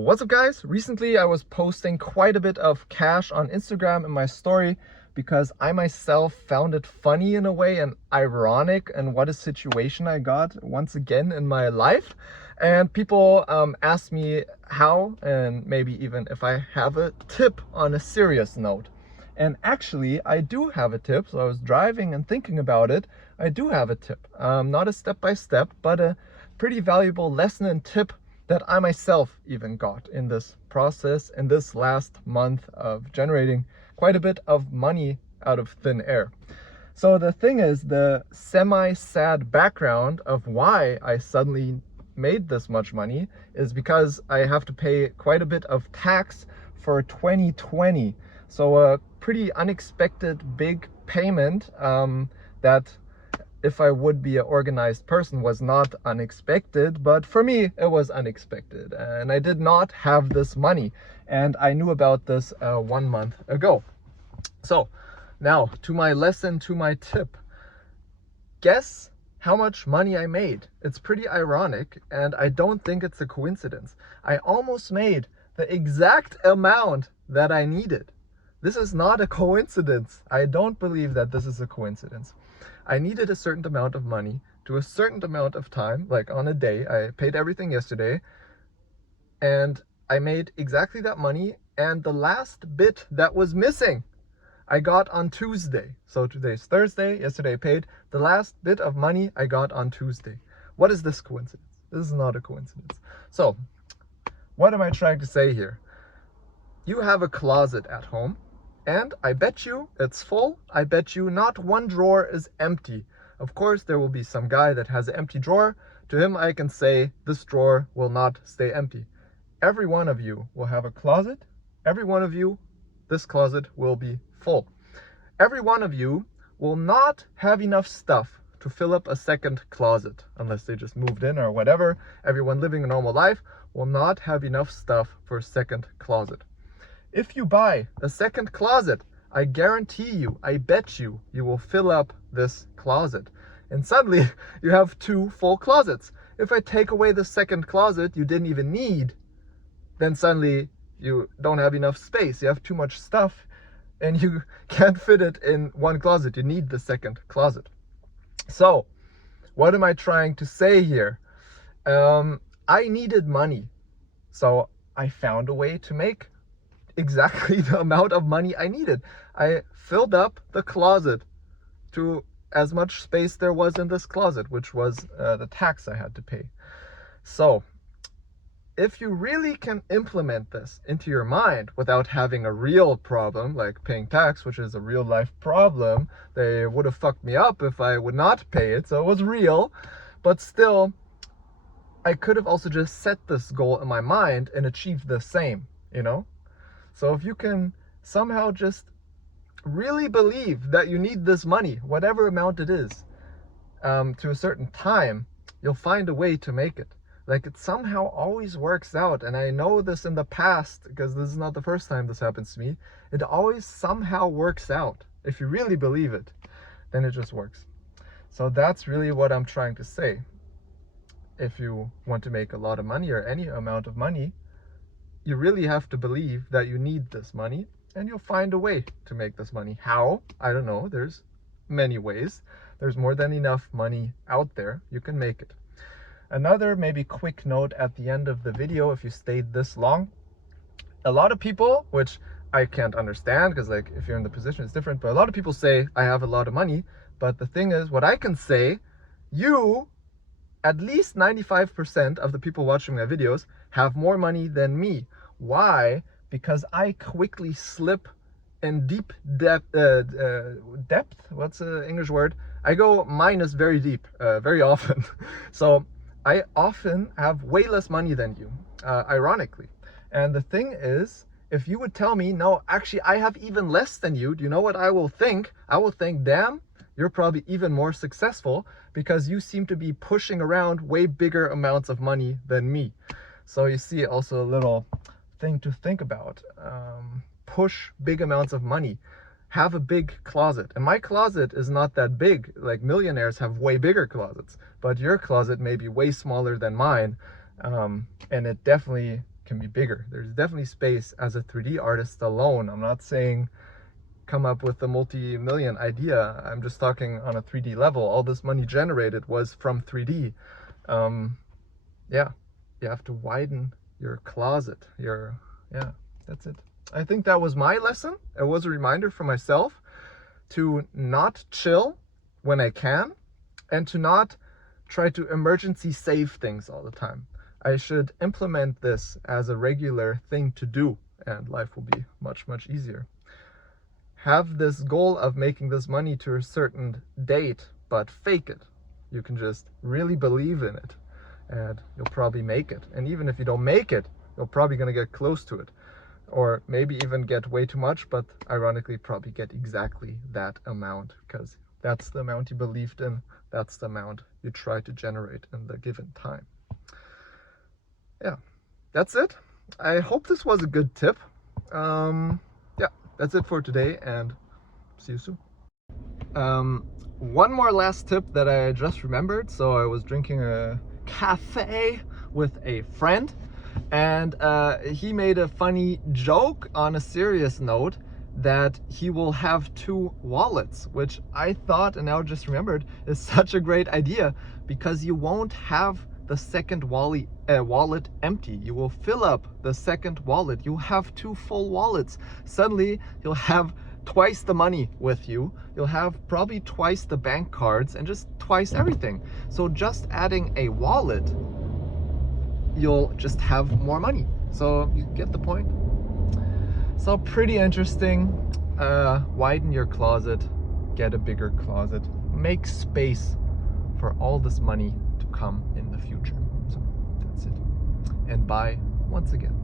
What's up guys? Recently I was posting quite a bit of cash on Instagram in my story because I myself found it funny in a way and ironic and what a situation I got once again in my life. And people asked me how and maybe even if I have a tip on a serious note. And actually I do have a tip. So I was driving and thinking about it. I do have a tip, not a step-by-step, but a pretty valuable lesson and tip that I myself even got in this process in this last month of generating quite a bit of money out of thin air. So the thing is, the semi-sad background of why I suddenly made this much money is because I have to pay quite a bit of tax for 2020. So a pretty unexpected big payment that if I would be an organized person was not unexpected, but for me it was unexpected and I did not have this money and I knew about this 1 month ago. So now to my lesson, to my tip. Guess how much money I made. It's pretty ironic and I don't think it's a coincidence. I almost made the exact amount that I needed. This is not a coincidence. I don't believe that this is a coincidence. I needed a certain amount of money to a certain amount of time, like on a day. I paid everything yesterday and I made exactly that money, and the last bit that was missing I got on Tuesday. So today's Thursday, yesterday I paid. The last bit of money I got on Tuesday. What is this coincidence? This is not a coincidence. So what am I trying to say here? You have a closet at home. And I bet you it's full. I bet you not one drawer is empty. Of course, there will be some guy that has an empty drawer. To him, I can say this drawer will not stay empty. Every one of you will have a closet. Every one of you, this closet will be full. Every one of you will not have enough stuff to fill up a second closet unless they just moved in or whatever. Everyone living a normal life will not have enough stuff for a second closet. If you buy a second closet, I guarantee you, I bet you, you will fill up this closet. And suddenly you have 2 full closets. If I take away the second closet you didn't even need, then suddenly you don't have enough space. You have too much stuff and you can't fit it in one closet. You need the second closet. So what am I trying to say here? I needed money. So I found a way to make exactly the amount of money I needed. I filled up the closet to as much space there was in this closet, which was the tax I had to pay. So if you really can implement this into your mind without having a real problem like paying tax, which is a real life problem, they would have fucked me up if I would not pay it. So it was real, but still I could have also just set this goal in my mind and achieved the same, you know? So if you can somehow just really believe that you need this money, whatever amount it is, to a certain time, you'll find a way to make it. Like, it somehow always works out. And I know this in the past, because this is not the first time this happens to me. It always somehow works out. If you really believe it, then it just works. So that's really what I'm trying to say. If you want to make a lot of money or any amount of money, you really have to believe that you need this money, and you'll find a way to make this money. How? I don't know. There's many ways. There's more than enough money out there. You can make it. Another maybe quick note at the end of the video, if you stayed this long. A lot of people, which I can't understand because like if you're in the position it's different, but a lot of people say I have a lot of money. But the thing is, what I can say, you, at least 95% of the people watching my videos have more money than me. Why? Because I quickly slip in deep depth. What's the English word? I go minus very deep, very often. So I often have way less money than you, ironically. And the thing is, if you would tell me, no, actually I have even less than you, do you know what I will think? I will think, damn, you're probably even more successful because you seem to be pushing around way bigger amounts of money than me. So you see also a little thing to think about. Push big amounts of money. Have a big closet. And my closet is not that big. Like millionaires have way bigger closets. But your closet may be way smaller than mine. And it definitely can be bigger. There's definitely space as a 3D artist alone. I'm not saying come up with a multi-million idea. I'm just talking on a 3D level. All this money generated was from 3D. Yeah, you have to widen your closet. Yeah, that's it. I think that was my lesson. It was a reminder for myself to not chill when I can, and to not try to emergency save things all the time. I should implement this as a regular thing to do, and life will be much, much easier. Have this goal of making this money to a certain date, but fake it. You can just really believe in it, and you'll probably make it. And even if you don't make it, you're probably gonna get close to it. Or maybe even get way too much, but ironically probably get exactly that amount, because that's the amount you believed in. That's the amount you try to generate in the given time. Yeah, that's it. I hope this was a good tip. Yeah, that's it for today, and see you soon. One more last tip that I just remembered. So I was drinking a cafe with a friend, and he made a funny joke on a serious note that he will have 2 wallets, which I thought, and now just remembered, is such a great idea, because you won't have the second wallet empty. You will fill up the second wallet. You have 2 full wallets. Suddenly you'll have twice the money with you. You'll have probably twice the bank cards and just twice everything. So just adding a wallet, you'll just have more money. So you get the point. So pretty interesting. Widen your closet, get a bigger closet, make space for all this money to come in the future. So that's it. And bye once again.